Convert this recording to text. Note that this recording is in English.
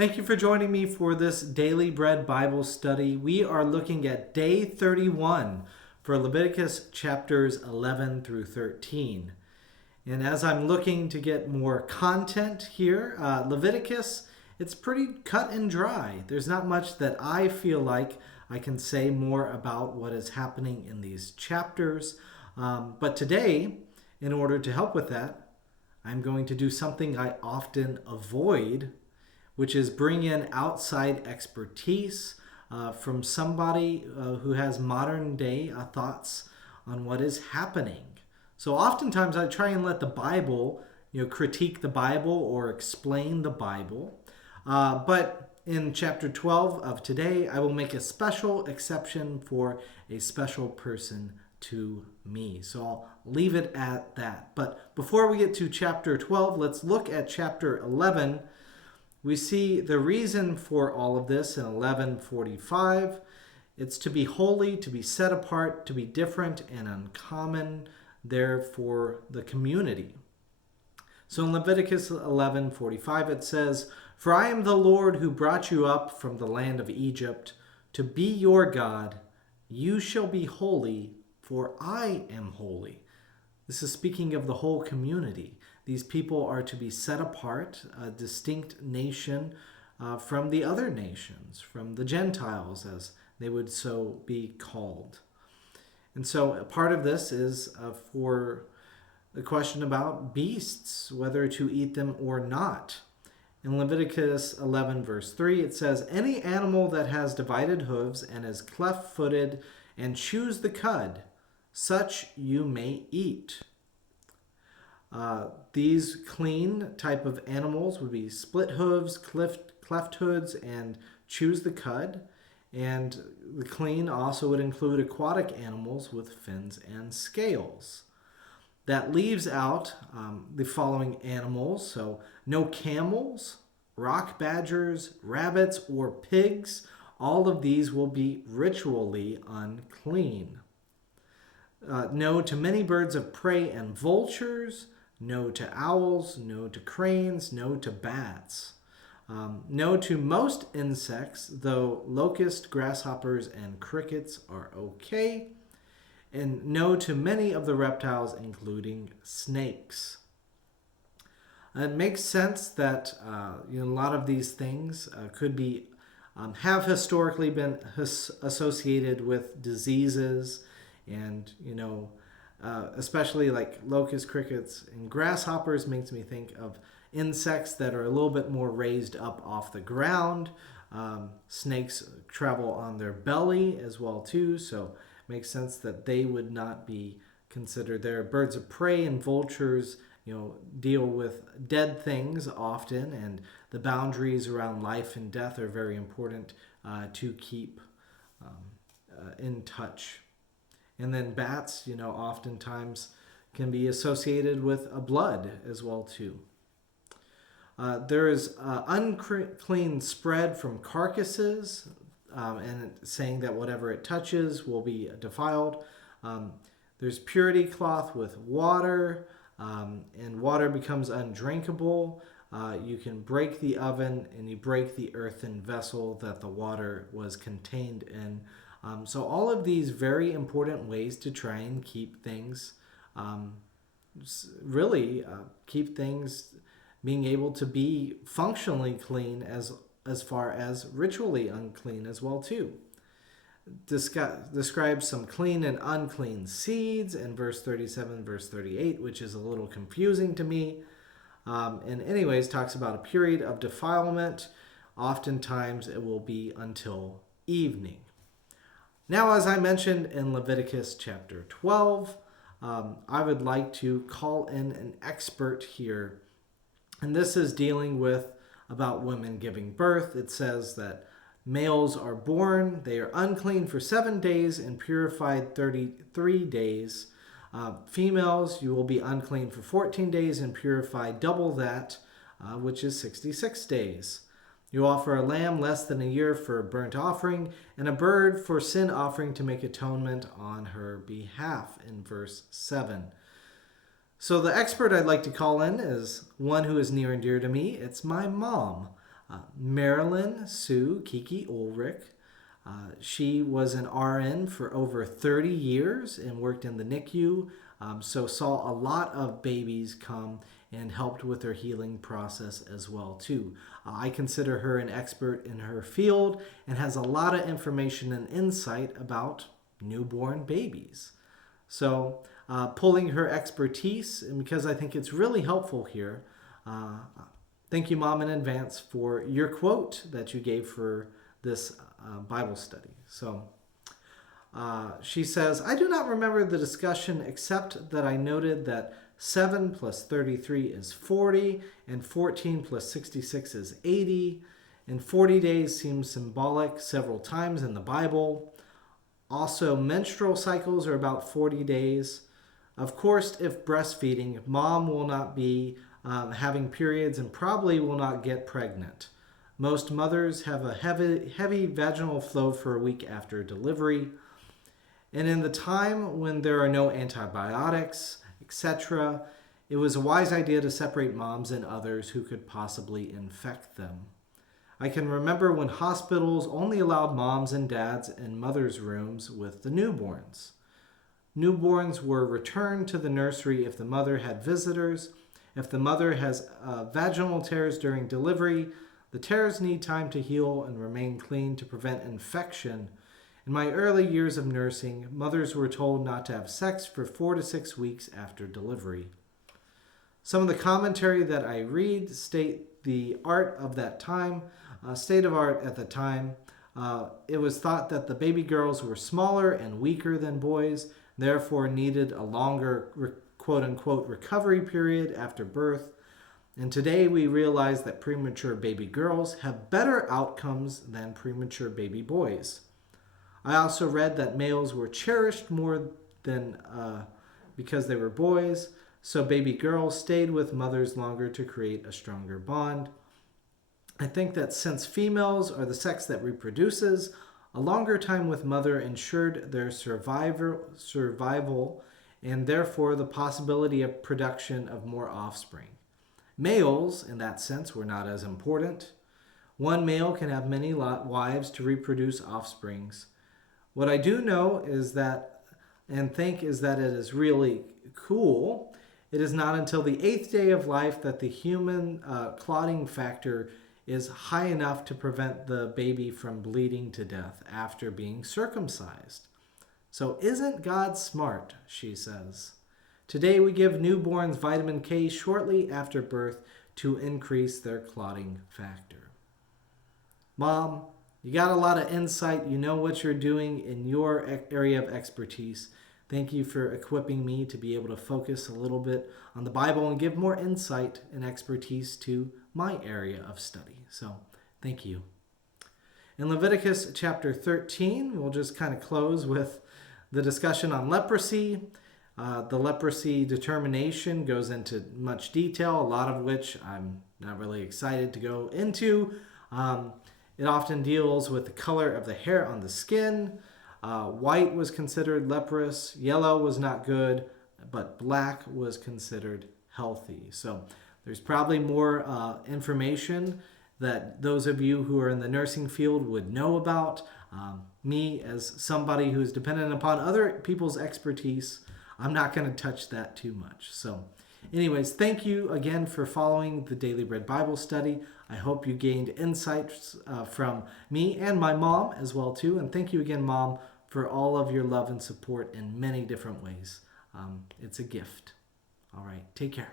Thank you for joining me for this Daily Bread Bible study. We are looking at day 31 for Leviticus chapters 11 through 13. And as I'm looking to get more content here, Leviticus, it's pretty cut and dry. There's not much that I feel like I can say more about what is happening in these chapters. But today, in order to help with that, I'm going to do something I often avoid, which is bring in outside expertise from somebody who has modern day thoughts on what is happening. So oftentimes I try and let the Bible, critique the Bible or explain the Bible. But in chapter 12 of today, I will make a special exception for a special person to me. So I'll leave it at that. But before we get to chapter 12, let's look at chapter 11. We see the reason for all of this in 11:45. It's to be holy, to be set apart, to be different and uncommon, there for the community. So in Leviticus 11:45 it says, "For I am the Lord who brought you up from the land of Egypt to be your God. You shall be holy, for I am holy." This is speaking of the whole community. These people are to be set apart, a distinct nation from the other nations, from the Gentiles, as they would so be called. And so a part of this is for the question about beasts, whether to eat them or not. In Leviticus 11, verse 3, it says, "Any animal that has divided hooves and is cleft-footed and chews the cud, such you may eat." These clean type of animals would be split hooves, cleft hooves, and chews the cud. And the clean also would include aquatic animals with fins and scales. That leaves out the following animals. So no camels, rock badgers, rabbits, or pigs. All of these will be ritually unclean. No to many birds of prey and vultures. No to owls, no to cranes, no to bats. No to most insects, though locusts, grasshoppers, and crickets are okay. And no to many of the reptiles, including snakes. It makes sense that a lot of these things could be have historically been associated with diseases, and especially like locusts, crickets, and grasshoppers makes me think of insects that are a little bit more raised up off the ground. Snakes travel on their belly as well too, so it makes sense that they would not be considered there. Birds of prey and vultures, deal with dead things often, and the boundaries around life and death are very important to keep in touch. And then bats, oftentimes can be associated with blood as well too. There is unclean spread from carcasses, and saying that whatever it touches will be defiled. There's purity cloth with water, and water becomes undrinkable. You can break the oven and you break the earthen vessel that the water was contained in. So all of these very important ways to try and keep things, keep things being able to be functionally clean as far as ritually unclean as well too. Describes some clean and unclean seeds in verse 37, verse 38, which is a little confusing to me. And anyways, talks about a period of defilement. Oftentimes it will be until evening. Now, as I mentioned in Leviticus chapter 12, I would like to call in an expert here. And this is dealing with about women giving birth. It says that males are born, they are unclean for 7 days and purified 33 days. Females, you will be unclean for 14 days and purified double that, which is 66 days. You offer a lamb less than a year for a burnt offering, and a bird for sin offering to make atonement on her behalf, in verse 7. So the expert I'd like to call in is one who is near and dear to me. It's my mom. Marilyn Sue Kiki Ulrich. She was an RN for over 30 years and worked in the NICU, so saw a lot of babies come and helped with their healing process as well too. I consider her an expert in her field and has a lot of information and insight about newborn babies. So pulling her expertise, and because I think it's really helpful here, thank you, Mom, in advance for your quote that you gave for this Bible study. So she says, I do not remember the discussion except that I noted that 7 plus 33 is 40, and 14 plus 66 is 80, and 40 days seems symbolic several times in the Bible. Also, menstrual cycles are about 40 days. Of course, if breastfeeding, mom will not be having periods and probably will not get pregnant. Most mothers have a heavy vaginal flow for a week after delivery. And in the time when there are no antibiotics, etc., it was a wise idea to separate moms and others who could possibly infect them. I can remember when hospitals only allowed moms and dads in mothers' rooms with the newborns. Newborns were returned to the nursery if the mother had visitors. If the mother has vaginal tears during delivery, the tears need time to heal and remain clean to prevent infection. In my early years of nursing, mothers were told not to have sex for 4 to 6 weeks after delivery. Some of the commentary that I read state the art of that time, state of art at the time. It was thought that the baby girls were smaller and weaker than boys, therefore needed a longer quote-unquote recovery period after birth. And today we realize that premature baby girls have better outcomes than premature baby boys. I also read that males were cherished more than because they were boys, so baby girls stayed with mothers longer to create a stronger bond. I think that since females are the sex that reproduces, a longer time with mother ensured their survival and therefore the possibility of production of more offspring. Males, in that sense, were not as important. One male can have many wives to reproduce offsprings. What I do know is that, and think is that it is really cool, it is not until the 8th day of life that the human clotting factor is high enough to prevent the baby from bleeding to death after being circumcised. So isn't God smart, she says. Today we give newborns vitamin K shortly after birth to increase their clotting factor. Mom, you got a lot of insight. You know what you're doing in your area of expertise. Thank you for equipping me to be able to focus a little bit on the Bible and give more insight and expertise to my area of study. So thank you. In Leviticus chapter 13, we'll just kind of close with the discussion on leprosy. The leprosy determination goes into much detail, a lot of which I'm not really excited to go into. It often deals with the color of the hair on the skin. White was considered leprous. Yellow was not good, but black was considered healthy. So there's probably more information that those of you who are in the nursing field would know about. Me, as somebody who's dependent upon other people's expertise, I'm not going to touch that too much. So anyways, thank you again for following the Daily Bread Bible Study. I hope you gained insights from me and my mom as well too. And thank you again, Mom, for all of your love and support in many different ways. It's a gift. All right, take care.